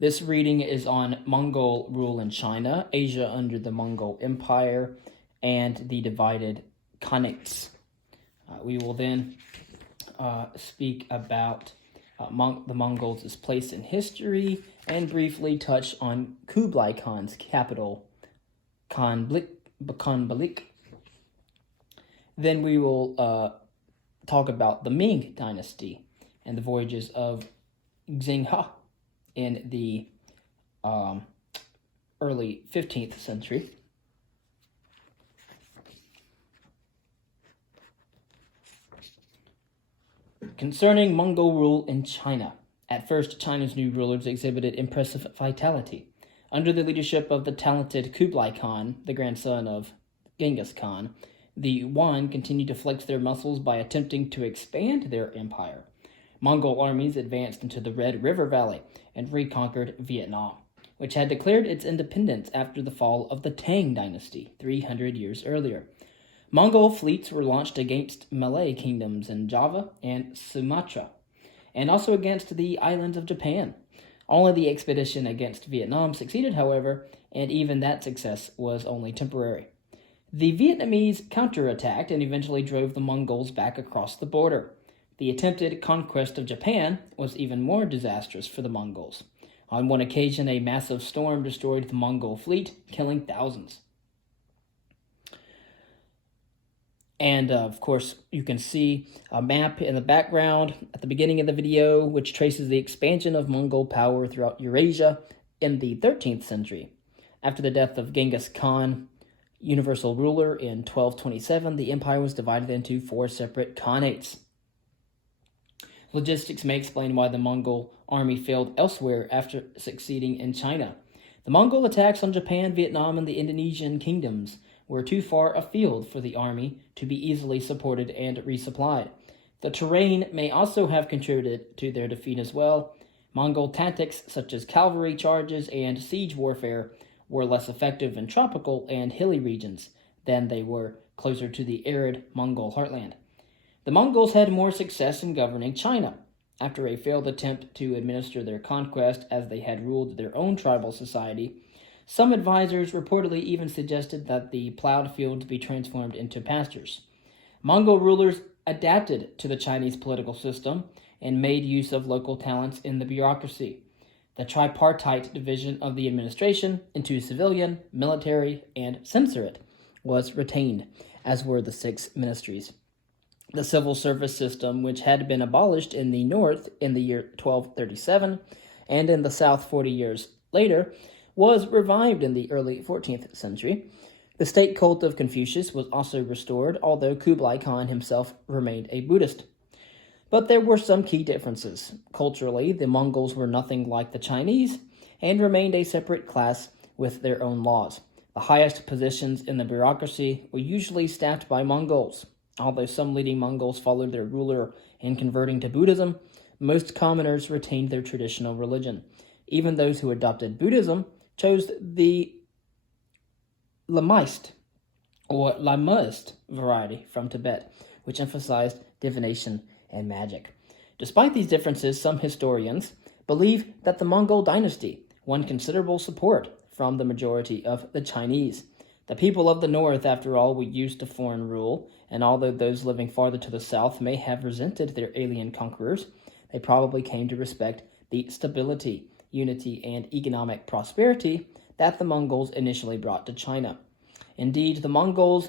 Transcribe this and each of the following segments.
This reading is on Mongol rule in China, Asia under the Mongol Empire, and the divided Khanates. We will then speak about the Mongols' place in history and briefly touch on Kublai Khan's capital, Khanbalik. Then we will talk about the Ming Dynasty and the voyages of Xingha in the early 15th century. Concerning Mongol rule in China. At first, China's new rulers exhibited impressive vitality. Under the leadership of the talented Kublai Khan, the grandson of Genghis Khan, the Yuan continued to flex their muscles by attempting to expand their empire. Mongol armies advanced into the Red River Valley and reconquered Vietnam, which had declared its independence after the fall of the Tang dynasty 300 years earlier. Mongol fleets were launched against Malay kingdoms in Java and Sumatra, and also against the islands of Japan. Only the expedition against Vietnam succeeded, however, and even that success was only temporary. The Vietnamese counterattacked and eventually drove the Mongols back across the border. The attempted conquest of Japan was even more disastrous for the Mongols. On one occasion, a massive storm destroyed the Mongol fleet, killing thousands. And, of course, you can see a map in the background at the beginning of the video, which traces the expansion of Mongol power throughout Eurasia in the 13th century. After the death of Genghis Khan, universal ruler, in 1227, the empire was divided into 4 separate khanates. Logistics may explain why the Mongol army failed elsewhere after succeeding in China. The Mongol attacks on Japan, Vietnam, and the Indonesian kingdoms were too far afield for the army to be easily supported and resupplied. The terrain may also have contributed to their defeat as well. Mongol tactics such as cavalry charges and siege warfare were less effective in tropical and hilly regions than they were closer to the arid Mongol heartland. The Mongols had more success in governing China. After a failed attempt to administer their conquest as they had ruled their own tribal society, some advisors reportedly even suggested that the plowed fields be transformed into pastures. Mongol rulers adapted to the Chinese political system and made use of local talents in the bureaucracy. The tripartite division of the administration into civilian, military, and censorate was retained, as were the 6 ministries. The civil service system, which had been abolished in the north in the year 1237 and in the south 40 years later, was revived in the early 14th century. The state cult of Confucius was also restored, although Kublai Khan himself remained a Buddhist. But there were some key differences. Culturally, the Mongols were nothing like the Chinese and remained a separate class with their own laws. The highest positions in the bureaucracy were usually staffed by Mongols. Although some leading Mongols followed their ruler in converting to Buddhism, most commoners retained their traditional religion. Even those who adopted Buddhism chose the Lamist or Lamist variety from Tibet, which emphasized divination and magic. Despite these differences, some historians believe that the Mongol dynasty won considerable support from the majority of the Chinese. The people of the north, after all, were used to foreign rule, and although those living farther to the south may have resented their alien conquerors, they probably came to respect the stability, unity, and economic prosperity that the Mongols initially brought to China. Indeed, the Mongols'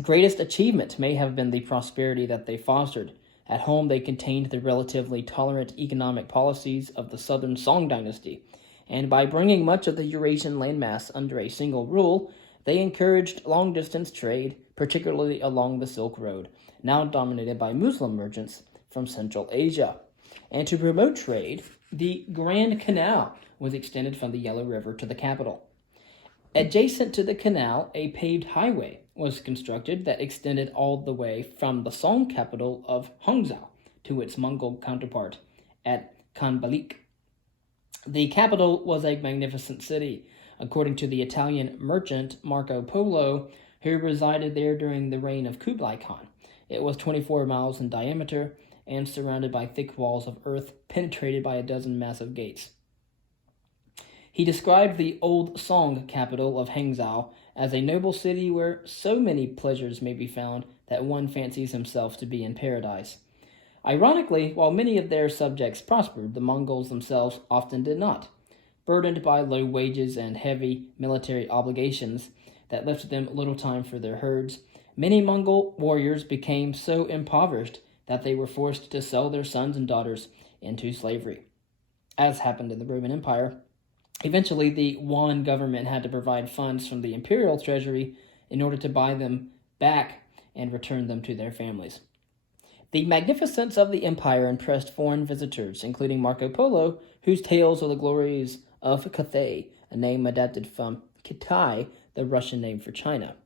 greatest achievement may have been the prosperity that they fostered. At home, they contained the relatively tolerant economic policies of the southern Song dynasty, and by bringing much of the Eurasian landmass under a single rule, they encouraged long-distance trade, particularly along the Silk Road, now dominated by Muslim merchants from Central Asia. And to promote trade, the Grand Canal was extended from the Yellow River to the capital. Adjacent to the canal, a paved highway was constructed that extended all the way from the Song capital of Hangzhou to its Mongol counterpart at Khanbalik. The capital was a magnificent city, according to the Italian merchant Marco Polo, who resided there during the reign of Kublai Khan. It was 24 miles in diameter and surrounded by thick walls of earth penetrated by a dozen massive gates. He described the old Song capital of Hangzhou as a noble city where so many pleasures may be found that one fancies himself to be in paradise. Ironically, while many of their subjects prospered, the Mongols themselves often did not. Burdened by low wages and heavy military obligations that left them little time for their herds, many Mongol warriors became so impoverished that they were forced to sell their sons and daughters into slavery. As happened in the Roman Empire, eventually the Yuan government had to provide funds from the imperial treasury in order to buy them back and return them to their families. The magnificence of the empire impressed foreign visitors, including Marco Polo, whose tales of the glories of Cathay, a name adapted from Kitai, the Russian name for China.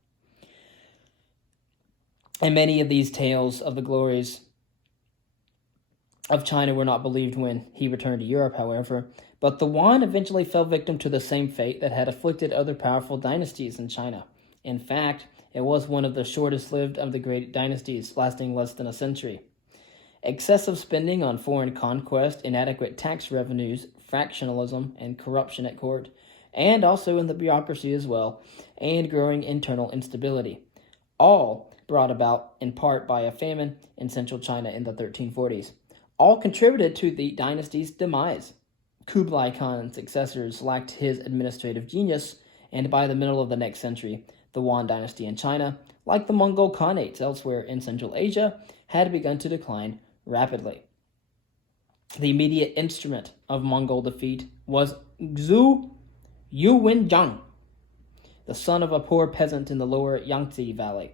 And many of these tales of the glories of China were not believed when he returned to Europe, however, but the Yuan eventually fell victim to the same fate that had afflicted other powerful dynasties in China. In fact, it was one of the shortest-lived of the great dynasties, lasting less than a century. Excessive spending on foreign conquest, inadequate tax revenues, fractionalism, and corruption at court, and also in the bureaucracy as well, and growing internal instability, all brought about in part by a famine in central China in the 1340s, all contributed to the dynasty's demise. Kublai Khan's successors lacked his administrative genius, and by the middle of the next century, the Yuan dynasty in China, like the Mongol Khanates elsewhere in Central Asia, had begun to decline rapidly. The immediate instrument of Mongol defeat was Zhu Yuwenjang, the son of a poor peasant in the lower Yangtze Valley.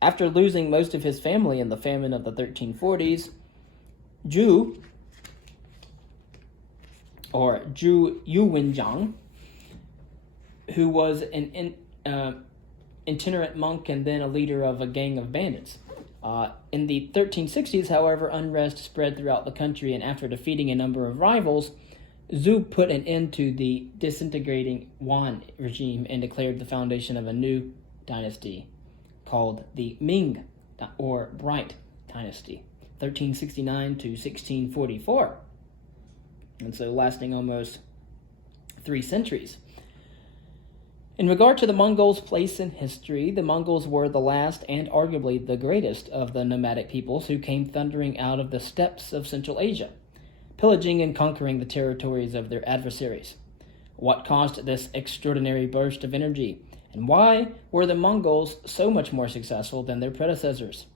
After losing most of his family in the famine of the 1340s, Zhu Yuwenjang, who was an itinerant monk and then a leader of a gang of bandits. In the 1360s, however, unrest spread throughout the country, and after defeating a number of rivals, Zhu put an end to the disintegrating Yuan regime and declared the foundation of a new dynasty called the Ming, or Bright Dynasty, 1369 to 1644, and so lasting almost 3 centuries. In regard to the Mongols' place in history, the Mongols were the last and arguably the greatest of the nomadic peoples who came thundering out of the steppes of Central Asia, pillaging and conquering the territories of their adversaries. What caused this extraordinary burst of energy, and why were the Mongols so much more successful than their predecessors?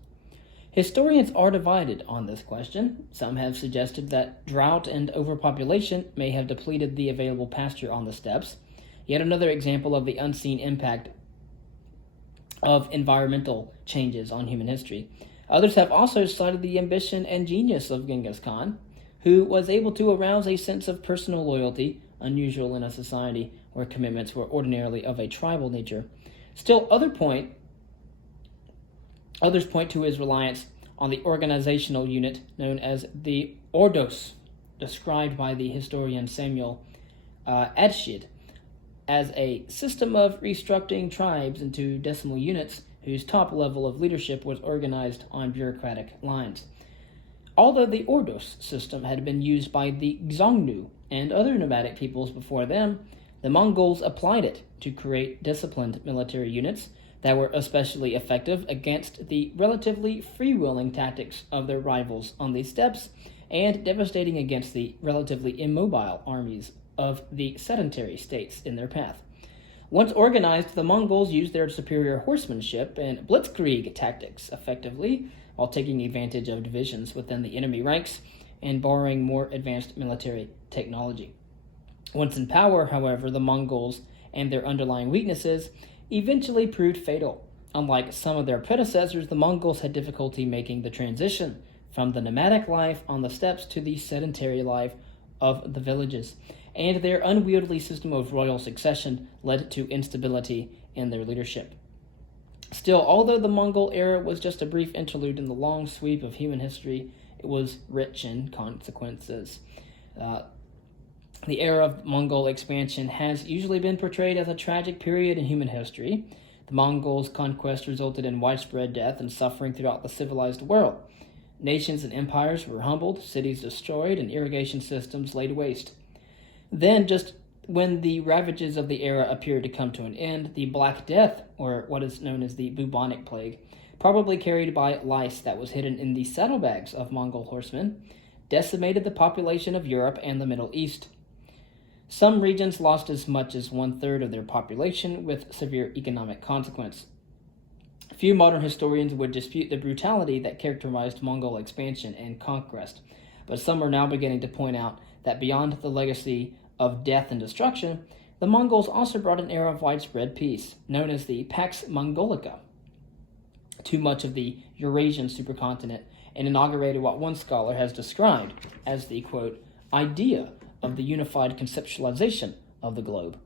Historians are divided on this question. Some have suggested that drought and overpopulation may have depleted the available pasture on the steppes, yet another example of the unseen impact of environmental changes on human history. Others have also cited the ambition and genius of Genghis Khan, who was able to arouse a sense of personal loyalty, unusual in a society where commitments were ordinarily of a tribal nature. Still, others point to his reliance on the organizational unit known as the Ordos, described by the historian Samuel Adshid as a system of restructuring tribes into decimal units whose top level of leadership was organized on bureaucratic lines. Although the Ordos system had been used by the Xiongnu and other nomadic peoples before them, the Mongols applied it to create disciplined military units that were especially effective against the relatively free-wheeling tactics of their rivals on the steppes and devastating against the relatively immobile armies of the sedentary states in their path. Once organized, the Mongols used their superior horsemanship and blitzkrieg tactics effectively, while taking advantage of divisions within the enemy ranks and borrowing more advanced military technology. Once in power, however, the Mongols and their underlying weaknesses eventually proved fatal. Unlike some of their predecessors, the Mongols had difficulty making the transition from the nomadic life on the steppes to the sedentary life of the villages, and their unwieldy system of royal succession led to instability in their leadership. Still, although the Mongol era was just a brief interlude in the long sweep of human history, it was rich in consequences. The era of Mongol expansion has usually been portrayed as a tragic period in human history. The Mongols' conquest resulted in widespread death and suffering throughout the civilized world. Nations and empires were humbled, cities destroyed, and irrigation systems laid waste. Then, just when the ravages of the era appeared to come to an end, the Black Death, or what is known as the bubonic plague, probably carried by lice that was hidden in the saddlebags of Mongol horsemen, decimated the population of Europe and the Middle East. Some regions lost as much as 1/3 of their population, with severe economic consequence. Few modern historians would dispute the brutality that characterized Mongol expansion and conquest, but some are now beginning to point out that beyond the legacy of death and destruction, the Mongols also brought an era of widespread peace, known as the Pax Mongolica, to much of the Eurasian supercontinent, and inaugurated what one scholar has described as the, quote, idea of the unified conceptualization of the globe,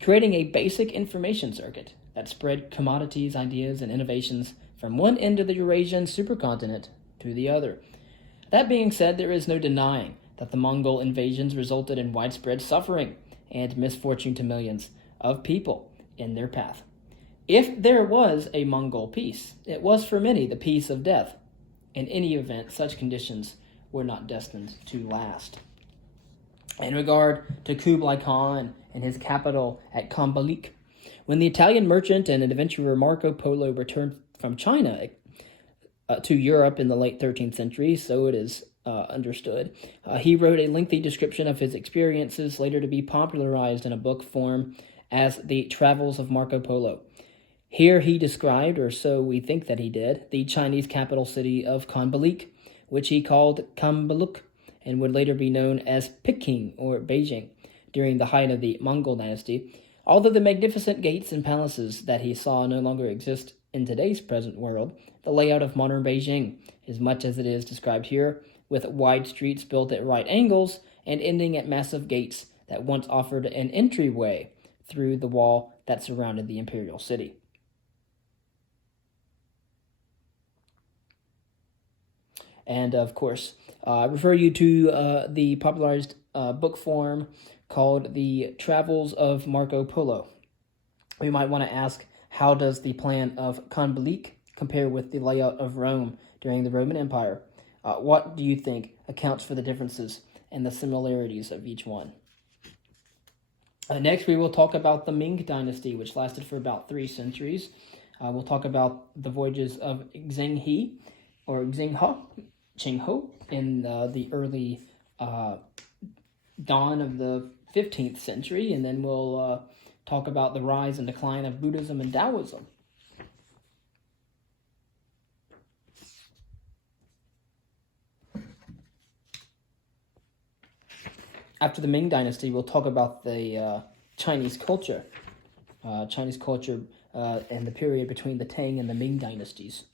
creating a basic information circuit that spread commodities, ideas, and innovations from one end of the Eurasian supercontinent to the other. That being said, there is no denying that the Mongol invasions resulted in widespread suffering and misfortune to millions of people in their path. If there was a Mongol peace, it was for many the peace of death. In any event, such conditions were not destined to last. In regard to Kublai Khan and his capital at Kambalik, when the Italian merchant and adventurer Marco Polo returned from China to Europe in the late 13th century, so it is understood, he wrote a lengthy description of his experiences, later to be popularized in a book form as The Travels of Marco Polo. Here he described, or so we think that he did, the Chinese capital city of Khanbalik, which he called Kambaluk, and would later be known as Peking or Beijing during the height of the Mongol dynasty. Although the magnificent gates and palaces that he saw no longer exist in today's present world, the layout of modern Beijing is much as it is described here, with wide streets built at right angles and ending at massive gates that once offered an entryway through the wall that surrounded the imperial city. And of course, I refer you to the popularized book form called The Travels of Marco Polo. We might want to ask, how does the plan of Khanbalik compare with the layout of Rome during the Roman Empire? What do you think accounts for the differences and the similarities of each one? Next, we will talk about the Ming Dynasty, which lasted for about 3 centuries. We'll talk about the voyages of Zheng He in the early dawn of the 15th century, and then we'll talk about the rise and decline of Buddhism and Taoism. After the Ming Dynasty, we'll talk about the Chinese culture and the period between the Tang and the Ming dynasties.